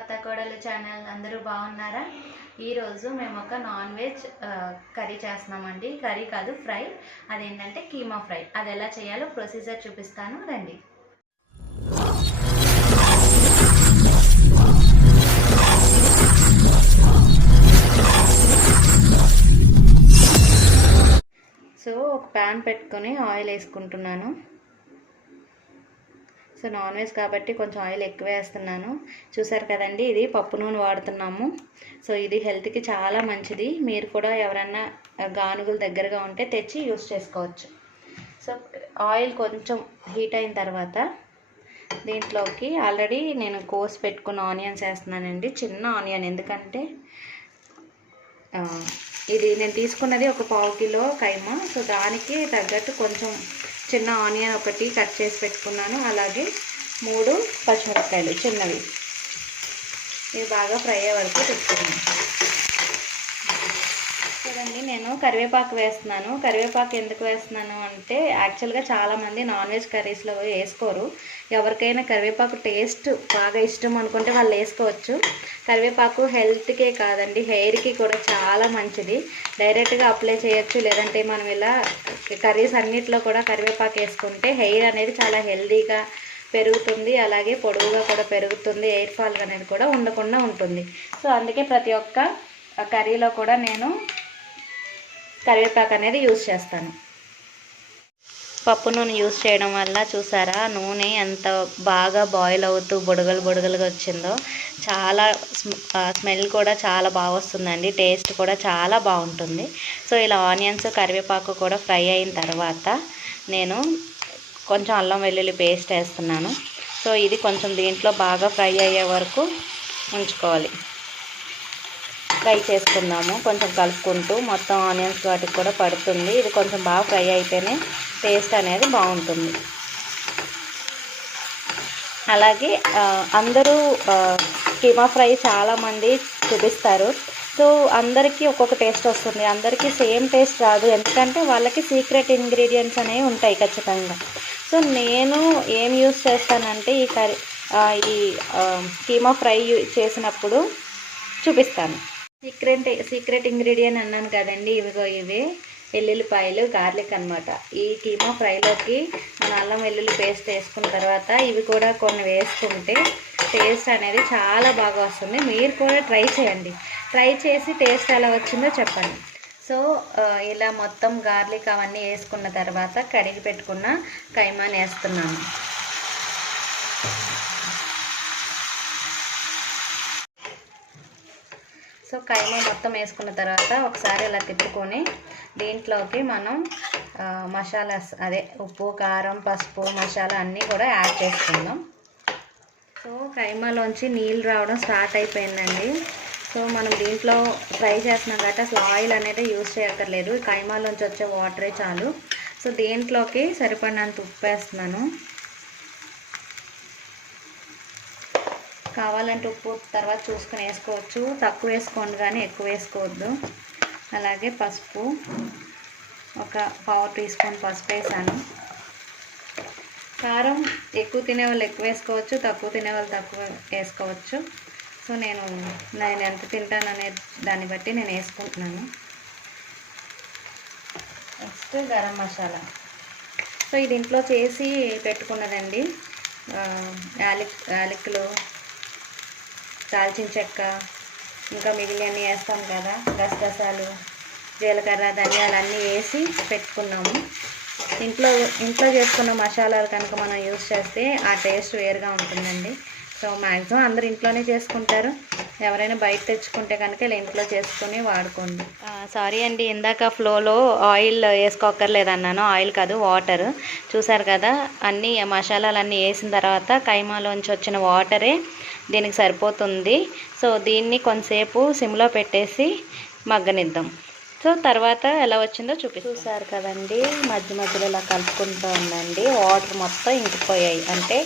అత్త కోడలు ఛానల్ అందరూ బాగున్నారా? ఈరోజు మేము ఒక నాన్ వెజ్ కర్రీ చేస్తున్నామండి. కర్రీ కాదు, ఫ్రై. అదేంటంటే కీమా ఫ్రై. అది ఎలా చేయాలో ప్రొసీజర్ చూపిస్తాను, రండి. సో ఒక ప్యాన్ పెట్టుకొని ఆయిల్ వేసుకుంటున్నాను. సో నాన్ వెజ్ కాబట్టి కొంచెం ఆయిల్ ఎక్కువ వేస్తున్నాను. చూసారు కదండి, ఇది పప్పు నూనె వాడుతున్నాము. సో ఇది హెల్త్కి చాలా మంచిది. మీరు కూడా ఎవరన్నా గానుగులు దగ్గరగా ఉంటే తెచ్చి యూస్ చేసుకోవచ్చు. సో ఆయిల్ కొంచెం హీట్ అయిన తర్వాత దీంట్లోకి ఆల్రెడీ నేను కోసి పెట్టుకున్న ఆనియన్స్ వేస్తున్నానండి. చిన్న ఆనియన్, ఎందుకంటే ఇది నేను తీసుకున్నది ఒక 1/2 కిలో కైమా. సో దానికి తగ్గట్టు కొంచెం చిన్న ఆనియన్ ఒకటి కట్ చేసి పెట్టుకున్నాను. అలాగే 3 పచ్చిమిరపకాయలు చిన్నవి. ఇవి బాగా ఫ్రై అయ్యే వరకు పెట్టుకున్నాను. చూడండి, నేను కరివేపాకు వేస్తున్నాను. కరివేపాకు ఎందుకు వేస్తున్నాను అంటే, యాక్చువల్గా చాలామంది నాన్ వెజ్ కర్రీస్లో వేసుకోరు. ఎవరికైనా కరివేపాకు టేస్ట్ బాగా ఇష్టం అనుకుంటే వాళ్ళు వేసుకోవచ్చు. కరివేపాకు హెల్త్కే కాదండి, హెయిర్కి కూడా చాలా మంచిది. డైరెక్ట్గా అప్లై చేయొచ్చు, లేదంటే మనం ఇలా కర్రీస్ అన్నిట్లో కూడా కరివేపాకు వేసుకుంటే హెయిర్ అనేది చాలా హెల్తీగా పెరుగుతుంది. అలాగే పొడవుగా కూడా పెరుగుతుంది. హెయిర్ ఫాల్ అనేది కూడా ఉండకుండా ఉంటుంది. సో అందుకే ప్రతి ఒక్క కర్రీలో కూడా నేను కరివేపాకు అనేది యూజ్ చేస్తాను. పప్పు నూనె యూజ్ చేయడం వల్ల చూసారా, నూనె ఎంత బాగా బాయిల్ అవుతూ బుడగలుగా వచ్చిందో. చాలా స్మెల్ కూడా చాలా బాగా వస్తుందండి. టేస్ట్ కూడా చాలా బాగుంటుంది. సో ఇలా ఆనియన్స్ కరివేపాకు కూడా ఫ్రై అయిన తర్వాత నేను కొంచెం అల్లం వెల్లుల్లి పేస్ట్ వేస్తున్నాను. సో ఇది కొంచెం దీంట్లో బాగా ఫ్రై అయ్యే వరకు ఉంచుకోవాలి. ఫ్రై చేసుకుందాము, కొంచెం కలుపుకుంటూ. మొత్తం ఆనియన్స్ వాటికి కూడా పడుతుంది. ఇది కొంచెం బాగా ఫ్రై అయితేనే టేస్ట్ అనేది బాగుంటుంది. అలాగే అందరూ కీమా ఫ్రై చాలామంది చూపిస్తారు. సో అందరికీ ఒక్కొక్క టేస్ట్ వస్తుంది. అందరికీ సేమ్ టేస్ట్ రాదు, ఎందుకంటే వాళ్ళకి సీక్రెట్ ఇంగ్రీడియంట్స్ అనేవి ఉంటాయి ఖచ్చితంగా. సో నేను ఏం యూస్ చేస్తానంటే ఈ కీమా ఫ్రై చేసినప్పుడు చూపిస్తాను. సీక్రెట్ ఇంగ్రీడియంట్ అన్నాను కదండి, ఇవే వెల్లుల్లిపాయలు, గార్లిక్ అనమాట. ఈ కీమా ఫ్రైలోకి మన అల్లం వెల్లుల్లి పేస్ట్ వేసుకున్న తర్వాత ఇవి కూడా కొన్ని వేసుకుంటే టేస్ట్ అనేది చాలా బాగా వస్తుంది. మీరు కూడా ట్రై చేయండి. ట్రై చేసి టేస్ట్ ఎలా వచ్చిందో చెప్పండి. సో ఇలా మొత్తం గార్లిక్ అవన్నీ వేసుకున్న తర్వాత కడిగి పెట్టుకున్న కైమాని వేస్తున్నాను. సో కైమా మొత్తం వేసుకున్న తర్వాత ఒకసారి ఇలా తిప్పుకొని దీంట్లోకి మనం మసాలాస్, అదే ఉప్పు, కారం, పసుపు, మసాలా అన్నీ కూడా యాడ్ చేసుకుందాం. సో కైమాలోంచి నీళ్ళు రావడం స్టార్ట్ అయిపోయిందండి. సో మనం దీంట్లో ఫ్రై చేస్తున్నాం కాబట్టి అసలు ఆయిల్ అనేది యూజ్ చేయక్కర్లేదు. కైమాలోంచి వచ్చే వాటరే చాలు. సో దీంట్లోకి సరిపడినంత ఉప్పు వేస్తున్నాను. కావాలంటే ఉప్పు తర్వాత చూసుకొని వేసుకోవచ్చు. తక్కువ వేసుకోండి కానీ ఎక్కువ వేసుకోవద్దు. అలాగే పసుపు, ఒక 1/2 టీ స్పూన్ పసుపు వేసాను. కారం ఎక్కువ తినేవాళ్ళు ఎక్కువ వేసుకోవచ్చు, తక్కువ తినేవాళ్ళు తక్కువ వేసుకోవచ్చు. సో నేను ఎంత తింటాననే దాన్ని బట్టి నేను వేసుకుంటున్నాను. నెక్స్ట్ గరం మసాలా. సో ఇది ఇంట్లో చేసి పెట్టుకున్నదండి. యాలకులు, దాల్చిన చెక్క, ఇంకా మిగిలినవి వేస్తాం కదా, గసగసాలు, జీలకర్ర, ధనియాలు అన్నీ వేసి పెట్టుకున్నాము. ఇంట్లో చేసుకున్న మసాలాలు కనుక మనం యూజ్ చేస్తే ఆ టేస్ట్ వేరుగా ఉంటుందండి. సో మ్యాక్సిమం అందరు ఇంట్లోనే చేసుకుంటారు. ఎవరైనా బయట తెచ్చుకుంటే కనుక ఇలా ఇంట్లో చేసుకుని వాడుకోండి. సారీ అండి, ఇందాక ఫ్లోలో ఆయిల్ వేసుకోక్కర్లేదన్నాను. ఆయిల్ కాదు, వాటర్. చూసారు కదా, అన్నీ మసాలాలన్నీ వేసిన తర్వాత కైమాలోంచి వచ్చిన వాటరే దీనికి సరిపోతుంది. సో దీన్ని కొంతసేపు సిమ్లో పెట్టేసి మగ్గనిద్దాం. సో తర్వాత ఎలా వచ్చిందో చూసారు కదండి, మధ్యలో ఇలా కలుపుకుంటూ ఉండండి. వాటర్ మొత్తం ఇంకిపోయాయి, అంటే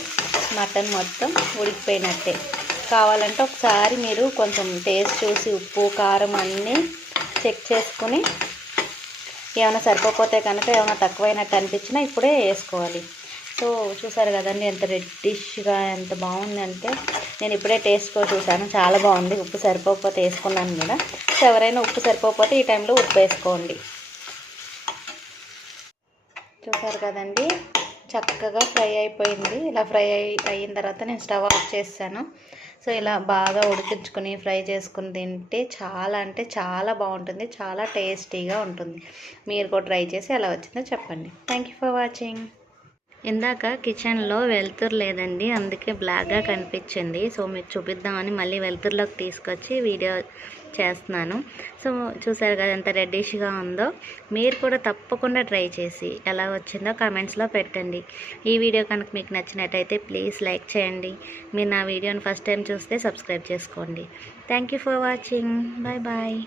మటన్ మొత్తం ఉడికిపోయినట్టే. కావాలంటే ఒకసారి మీరు కొంచెం టేస్ట్ చూసి ఉప్పు, కారం అన్నీ చెక్ చేసుకుని ఏమైనా సరిపోతే కనుక ఏమైనా తక్కువైనట్టు అనిపించినా ఇప్పుడే వేసుకోవాలి. సో సో చూసారు కదండి ఎంత రెడ్డిష్గా ఎంత బాగుందంటే, నేను ఇప్పుడే టేస్ట్ చూసాను, చాలా బాగుంది. ఉప్పు సరిపోకపోతే వేసుకున్నాను కూడా. సో ఎవరైనా ఉప్పు సరిపోకపోతే ఈ టైంలో ఉప్పు వేసుకోండి. చూసారు కదండి చక్కగా ఫ్రై అయిపోయింది. ఇలా ఫ్రై అయిన తర్వాత నేను స్టవ్ ఆఫ్ చేస్తాను. సో ఇలా బాగా ఉడికించుకొని ఫ్రై చేసుకుని తింటే చాలా అంటే చాలా బాగుంటుంది, చాలా టేస్టీగా ఉంటుంది. మీరు కూడా ట్రై చేసి ఎలా వచ్చిందో చెప్పండి. Thank you for watching. ఇందాక కిచెన్లో వెలుతురు లేదండి, అందుకే బ్లాక్గా కనిపించింది. సో మీకు చూపిద్దామని మళ్ళీ వెలుతురులోకి తీసుకొచ్చి వీడియో చేస్తున్నాను. సో చూసారు కదా ఎంత రెడ్డిష్గా ఉందో. మీరు కూడా తప్పకుండా ట్రై చేసి ఎలా వచ్చిందో కామెంట్స్లో పెట్టండి. ఈ వీడియో కనుక మీకు నచ్చినట్టయితే ప్లీజ్ లైక్ చేయండి. మీరు నా వీడియోని ఫస్ట్ టైం చూస్తే సబ్స్క్రైబ్ చేసుకోండి. Thank you for watching. Bye bye.